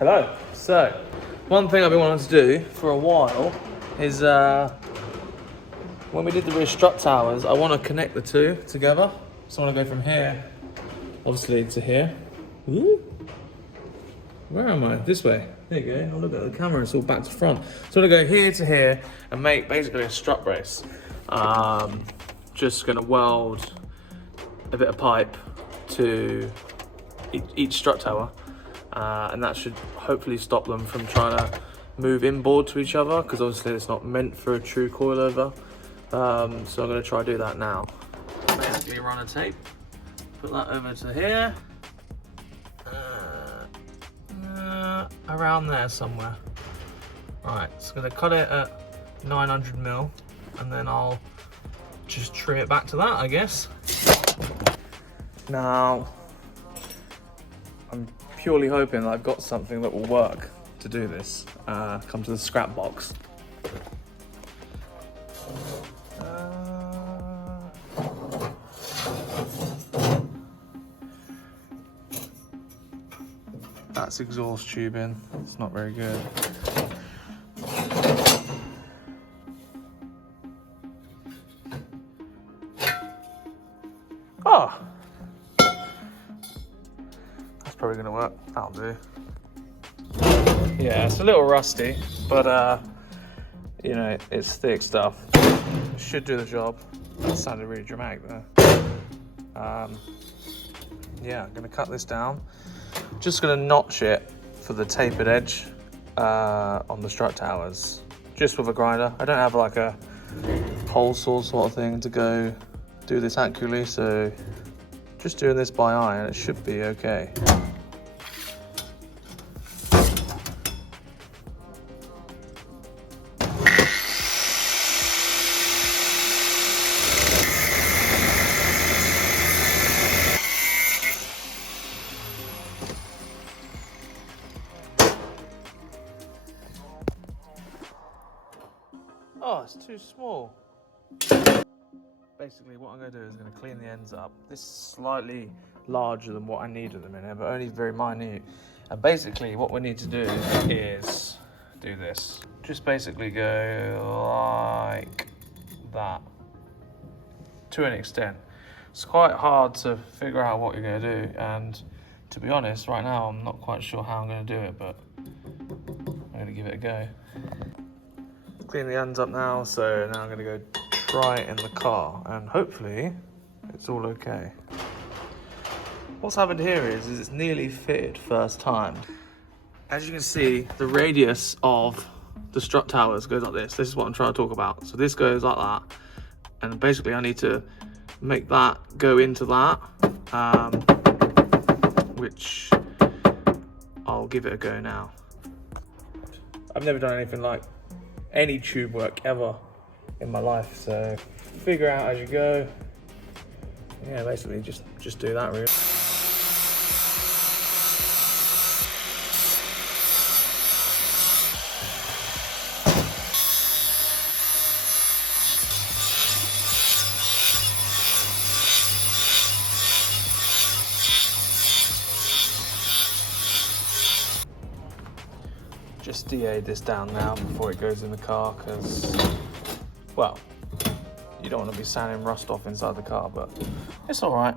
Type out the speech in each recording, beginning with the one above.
Hello. So, one thing I've been wanting to do for a while is when we did the rear strut towers, I want to connect the two together. So I want to go from here, obviously, to here. Ooh. Where am I? This way. There you go. Oh, look at the camera, it's all back to front. So I'm going to go here to here and make basically a strut brace. Just going to weld a bit of pipe to each strut tower. And that should hopefully stop them from trying to move inboard to each other, because obviously it's not meant for a true coilover. So I'm going to try to do that now. Basically run a tape, put that over to here, around there somewhere. Right, so I'm going to cut it at 900mm and then I'll just trim it back to that, I guess. Now, I'm purely hoping that I've got something that will work to do this. Come to the scrap box. That's exhaust tubing. It's not very good. Oh! That's probably gonna work. That'll do. Yeah, it's a little rusty, but you know, it's thick stuff. It should do the job. That sounded really dramatic there. Yeah, I'm gonna cut this down. Just gonna notch it for the tapered edge on the strut towers, just with a grinder. I don't have like a hole saw sort of thing to go do this accurately, so just doing this by eye and it should be okay. Oh, it's too small. Basically what I'm going to do is I'm going to clean the ends up. This is slightly larger than what I need at the minute, but only very minute. And basically what we need to do is do this. Just basically go like that, to an extent. It's quite hard to figure out what you're going to do, and to be honest, right now I'm not quite sure how I'm going to do it, but I'm going to give it a go. Clean the ends up now, so now I'm going to go try it in the car, and hopefully it's all okay. What's happened here is it's nearly fitted first time. As you can see, the radius of the strut towers goes like this. This is what I'm trying to talk about. So this goes like that, and basically I need to make that go into that, which I'll give it a go now. I've never done anything like any tube work ever in my life, so figure out as you go. Yeah, basically just do that really. Just de-aid this down now before it goes in the car, because, well, you don't want to be sanding rust off inside the car, but it's all right.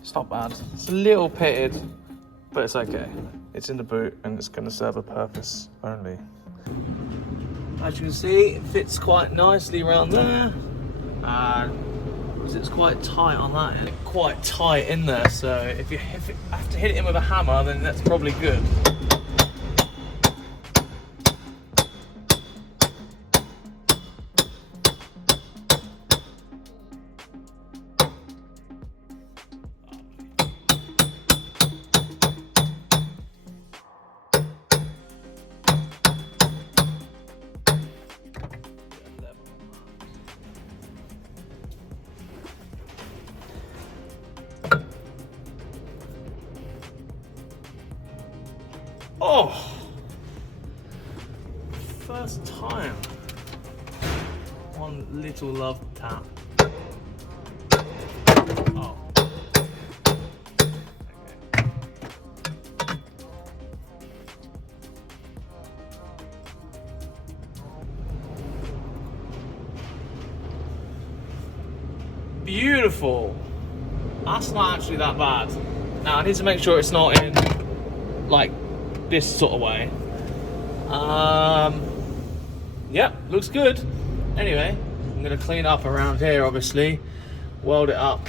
It's not bad. It's a little pitted, but it's okay. It's in the boot and it's going to serve a purpose only. As you can see, it fits quite nicely around there, and it's quite tight on that. It's quite tight in there, so if you have to hit it in with a hammer, then that's probably good. Oh, first time. One little love tap. Oh. Okay. Beautiful. That's not actually that bad. Now I need to make sure it's not in like this sort of way. Yeah, looks good. Anyway, I'm gonna clean up around here, obviously. Weld it up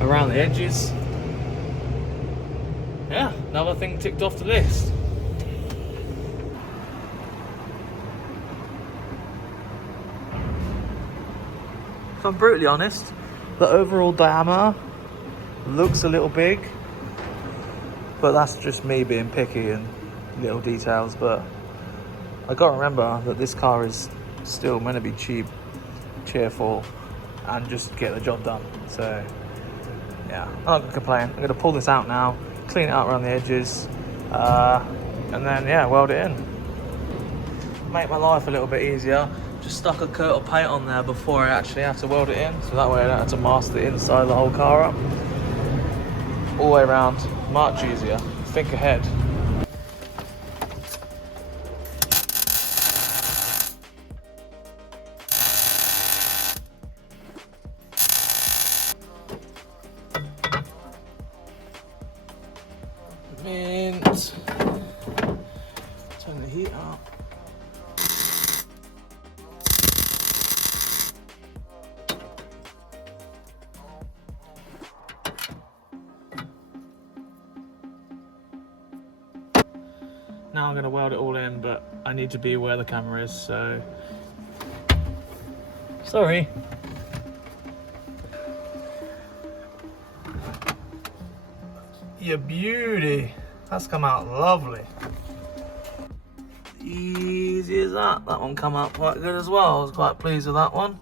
around the edges. Yeah, another thing ticked off the list. If I'm brutally honest, the overall diameter looks a little big, but that's just me being picky and little details. But I gotta remember that this car is still meant to be cheap, cheerful, and just get the job done. So yeah, I'm not gonna complain. I'm gonna pull this out now, clean it out around the edges, and then yeah, weld it in. Make my life a little bit easier. Just stuck a coat of paint on there before I actually have to weld it in, so that way I don't have to mask the inside of the whole car up. All the way around, much easier. Think ahead. Mint. Turn the heat up. Now I'm going to weld it all in, but I need to be where the camera is, so sorry. You beauty. That's come out lovely. Easy as that. That one come out quite good as well. I was quite pleased with that one.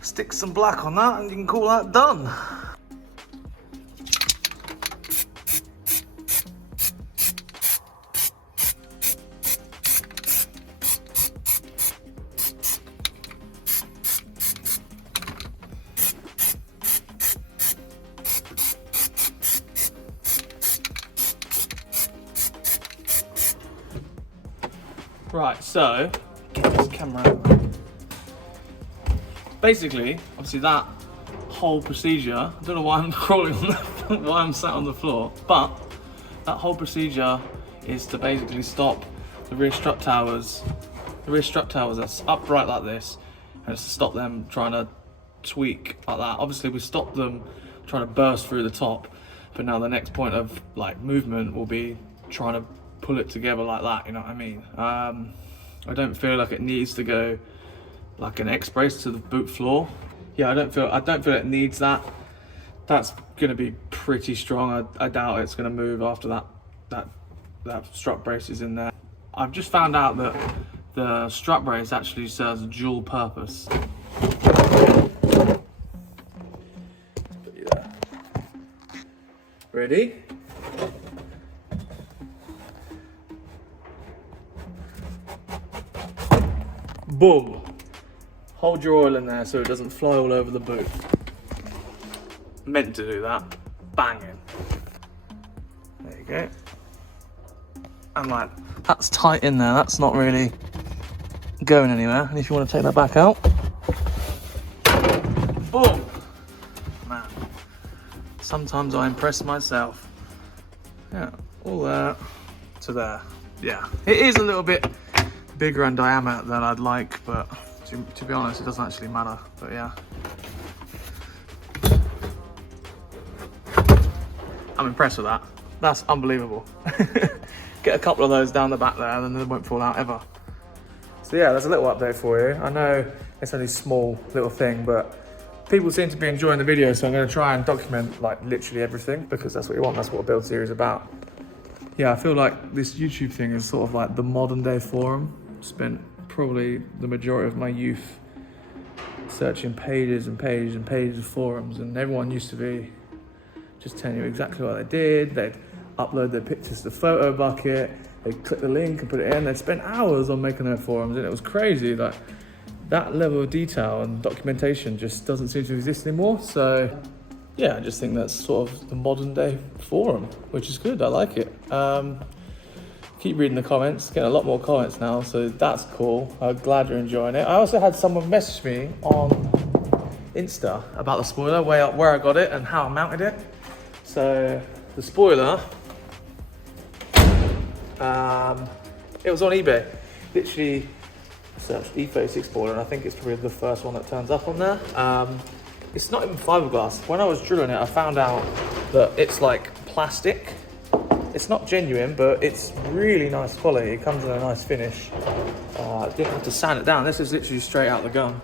Stick some black on that and you can call that done. Right, so get this camera out. Basically, obviously that whole procedure, I don't know why I'm crawling on the, why I'm sat on the floor, but that whole procedure is to basically stop the rear strut towers. The rear strut towers are upright like this, and it's to stop them trying to tweak like that. Obviously we stopped them trying to burst through the top, but now the next point of like movement will be trying to pull it together like that, you know what I mean? I don't feel like it needs to go like an X brace to the boot floor. Yeah, I don't feel it needs that. That's gonna be pretty strong. I doubt it's gonna move after that strut brace is in there. I've just found out that the strut brace actually serves a dual purpose. Put you there. Ready? Boom! Hold your oil in there so it doesn't fly all over the boot. Meant to do that. Banging. There you go. And like, that's tight in there, that's not really going anywhere. And if you want to take that back out, boom! Man, sometimes I impress myself. Yeah, all there to there. Yeah, it is a little bit bigger in diameter than I'd like, but to be honest, it doesn't actually matter. But yeah, I'm impressed with that. That's unbelievable. Get a couple of those down the back there and then they won't fall out ever. So yeah, there's a little update for you. I know it's only a small little thing, but people seem to be enjoying the video, so I'm going to try and document like literally everything, because that's what you want. That's what a build series is about. Yeah, I feel like this YouTube thing is sort of like the modern day forum. Spent probably the majority of my youth searching pages and pages and pages of forums, and everyone used to be just telling you exactly what they did. They'd upload their pictures to the photo bucket, they'd click the link and put it in. They'd spend hours on making their forums, and it was crazy. Like, that level of detail and documentation just doesn't seem to exist anymore. So yeah, I just think that's sort of the modern day forum, which is good. I like it. Keep reading the comments, getting a lot more comments now, so that's cool. I'm glad you're enjoying it. I also had someone message me on Insta about the spoiler, where I got it and how I mounted it. So the spoiler, it was on eBay. Literally searched E36 spoiler, and I think it's probably the first one that turns up on there. It's not even fiberglass. When I was drilling it, I found out that it's like plastic. It's not genuine, but it's really nice quality. It comes in a nice finish. Didn't have to sand it down. This is literally straight out the gun.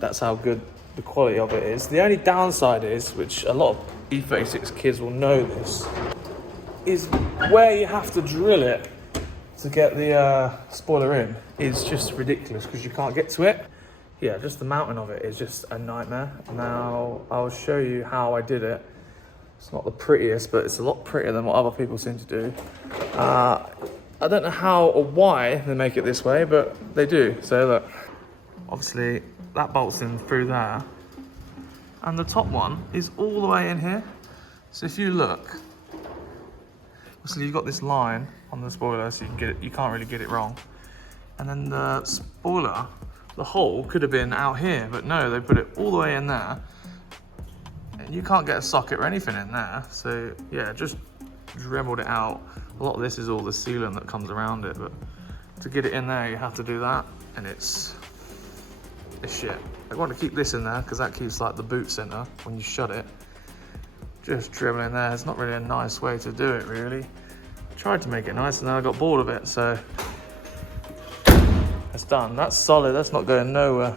That's how good the quality of it is. The only downside is, which a lot of E36 kids will know this, is where you have to drill it to get the spoiler in is just ridiculous because you can't get to it. Yeah, just the mounting of it is just a nightmare. Now, I'll show you how I did it. It's not the prettiest, but it's a lot prettier than what other people seem to do. I don't know how or why they make it this way, but they do. So look, obviously that bolts in through there. And the top one is all the way in here. So if you look, obviously you've got this line on the spoiler, so you can get it, you can't really get it wrong. And then the spoiler, the hole could have been out here, but no, they put it all the way in there. And you can't get a socket or anything in there. So yeah, just dremeled it out. A lot of this is all the sealant that comes around it, but to get it in there, you have to do that, and it's shit. I want to keep this in there because that keeps like the boot center when you shut it. Just dribble in there. It's not really a nice way to do it, really. I tried to make it nice, and then I got bored of it, so it's done. That's solid. That's not going nowhere.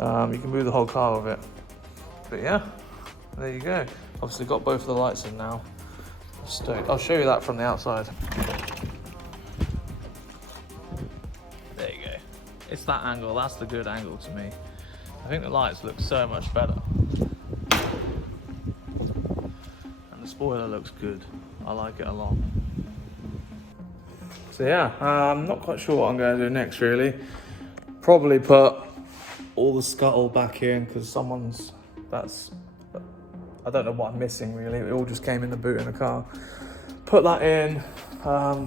You can move the whole car with it. But yeah, there you go. Obviously got both of the lights in now. Stoked. I'll show you that from the outside. There you go. It's that angle. That's the good angle to me. I think the lights look so much better. And the spoiler looks good. I like it a lot. So yeah, I'm not quite sure what I'm going to do next, really. Probably put all the scuttle back in because I don't know what I'm missing, really. It all just came in the boot in the car. Put that in.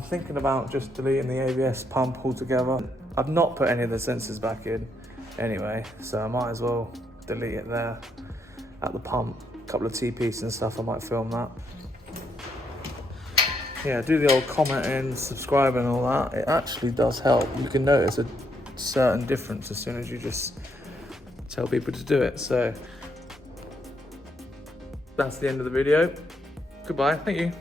Thinking about just deleting the ABS pump altogether. I've not put any of the sensors back in anyway, so I might as well delete it there at the pump. A couple of T-pieces and stuff, I might film that. Yeah, do the old commenting, subscribing and all that. It actually does help. You can notice a certain difference as soon as you just tell people to do it. So that's the end of the video. Goodbye, thank you.